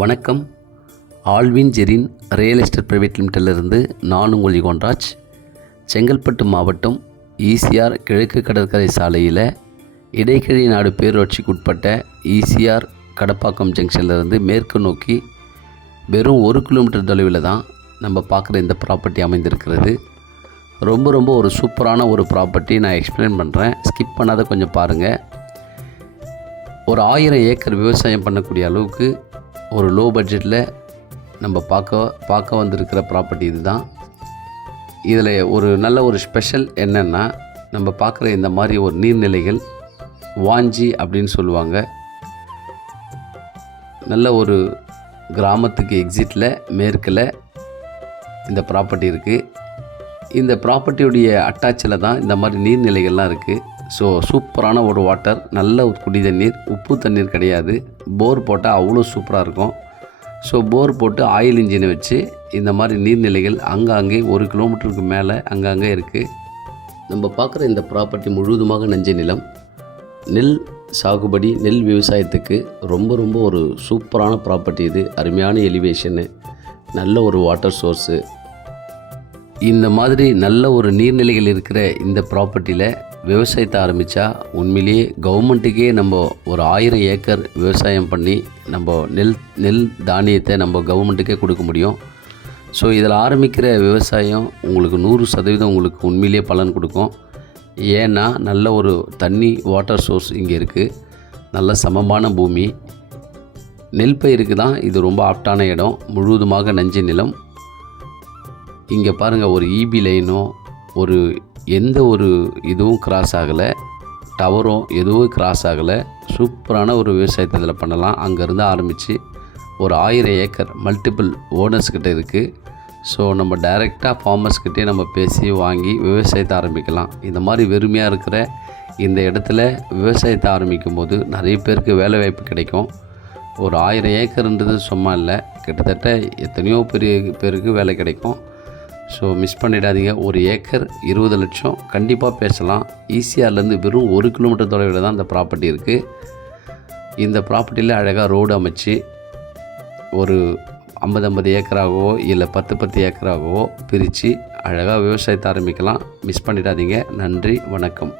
வணக்கம். Alvin Jerin real estate private லிமிட்டடிலிருந்து நான் உங்கள் யுகன்ராஜ். செங்கல்பட்டு மாவட்டம் ஈசிஆர் கிழக்கு கடற்கரை சாலையில் இடைக்கழி நாடு பேரூராட்சிக்கு உட்பட்ட ஈசிஆர் கடப்பாக்கம் ஜங்ஷன்லேருந்து மேற்கு நோக்கி வெறும் 1 கிலோமீட்டர் தொலைவில் தான் நம்ம பார்க்குற இந்த ப்ராப்பர்ட்டி அமைந்திருக்கிறது. ரொம்ப ஒரு சூப்பரான ஒரு ப்ராப்பர்ட்டி. நான் எக்ஸ்பிளைன் பண்ணுறேன், ஸ்கிப் பண்ணாத கொஞ்சம் பாருங்கள். ஒரு 1000 ஏக்கர் விவசாயம் பண்ணக்கூடிய அளவுக்கு ஒரு லோ பட்ஜெட்டில் நம்ம பார்க்க வந்திருக்கிற ப்ராப்பர்ட்டி இது தான். இதில் ஒரு நல்ல ஒரு ஸ்பெஷல் என்னென்னா, நம்ம பார்க்குற இந்த மாதிரி ஒரு நீர்நிலைகள் வாஞ்சி அப்படின்னு சொல்லுவாங்க. நல்ல ஒரு கிராமத்துக்கு எக்ஸிட்டில் மேற்கில் இந்த ப்ராப்பர்ட்டி இருக்குது. இந்த ப்ராப்பர்ட்டியுடைய அட்டாச்சில் தான் இந்த மாதிரி நீர்நிலைகள்லாம் இருக்குது. ஸோ சூப்பரான ஒரு வாட்டர், நல்ல ஒரு குடி தண்ணீர், உப்பு தண்ணீர் கிடையாது. போர் போட்டால் அவ்வளோ சூப்பராக இருக்கும். ஸோ போர் போட்டு ஆயில் இன்ஜினை வச்சு இந்த மாதிரி நீர்நிலைகள் அங்கங்கே 1 கிலோமீட்டருக்கு மேலே அங்கங்கே இருக்குது. நம்ம பார்க்குற இந்த ப்ராப்பர்ட்டி முழுவதுமாக நஞ்சை நிலம். நெல் சாகுபடி, நெல் விவசாயத்துக்கு ரொம்ப ஒரு சூப்பரான ப்ராப்பர்ட்டி இது. அருமையான எலிவேஷனு, நல்ல ஒரு வாட்டர் சோர்ஸு. இந்த மாதிரி நல்ல ஒரு நீர்நிலைகள் இருக்கிற இந்த ப்ராப்பர்ட்டியில் விவசாயத்தை ஆரம்பித்தா உண்மையிலேயே கவர்மெண்ட்டுக்கே நம்ம ஒரு 1000 ஏக்கர் விவசாயம் பண்ணி நம்ம நெல் தானியத்தை நம்ம கவர்மெண்ட்டுக்கே கொடுக்க முடியும். ஸோ இதில் ஆரம்பிக்கிற விவசாயம் உங்களுக்கு 100% உங்களுக்கு உண்மையிலேயே பலன் கொடுக்கும். ஏன்னா நல்ல ஒரு தண்ணி வாட்டர் சோர்ஸ் இங்கே இருக்குது. நல்ல சமமான பூமி. நெல் பயிருக்கு தான் இது ரொம்ப ஆப்டான இடம். முழுவதுமாக நஞ்சை நிலம். இங்கே பாருங்கள், ஒரு ஈபி லைனோ ஒரு எந்த ஒரு இதுவும் கிராஸ் ஆகலை, டவரும் எதுவும் கிராஸ் ஆகலை. சூப்பரான ஒரு விவசாயத்தை இதில் பண்ணலாம். அங்கேருந்து ஆரம்பித்து ஒரு 1000 ஏக்கர் மல்டிபிள் ஓனர்ஸ்கிட்ட இருக்குது. ஸோ நம்ம டைரெக்டாக ஃபார்மர்ஸ்கிட்டே நம்ம பேசி வாங்கி விவசாயத்தை ஆரம்பிக்கலாம். இந்த மாதிரி வெறுமையாக இருக்கிற இந்த இடத்துல விவசாயத்தை ஆரம்பிக்கும் போது நிறைய பேருக்கு வேலை வாய்ப்பு கிடைக்கும். ஒரு 1000 ஏக்கர்ன்றது சும்மா இல்லை, கிட்டத்தட்ட எத்தனையோ பேருக்கு வேலை கிடைக்கும். ஸோ மிஸ் பண்ணிடாதீங்க. ஒரு ஏக்கர் 20 லட்சம் கண்டிப்பாக பேசலாம். ஈசிஆர்லேருந்து வெறும் 1 கிலோமீட்டர் தொலைவில் தான் இந்த ப்ராப்பர்ட்டி இருக்குது. இந்த ப்ராப்பர்ட்டியில் அழகாக ரோடு அமைச்சு ஒரு 50 ஏக்கராகவோ இல்லை 10 ஏக்கராகவோ பிரித்து அழகாக விவசாயத்தை ஆரம்பிக்கலாம். மிஸ் பண்ணிடாதீங்க. நன்றி, வணக்கம்.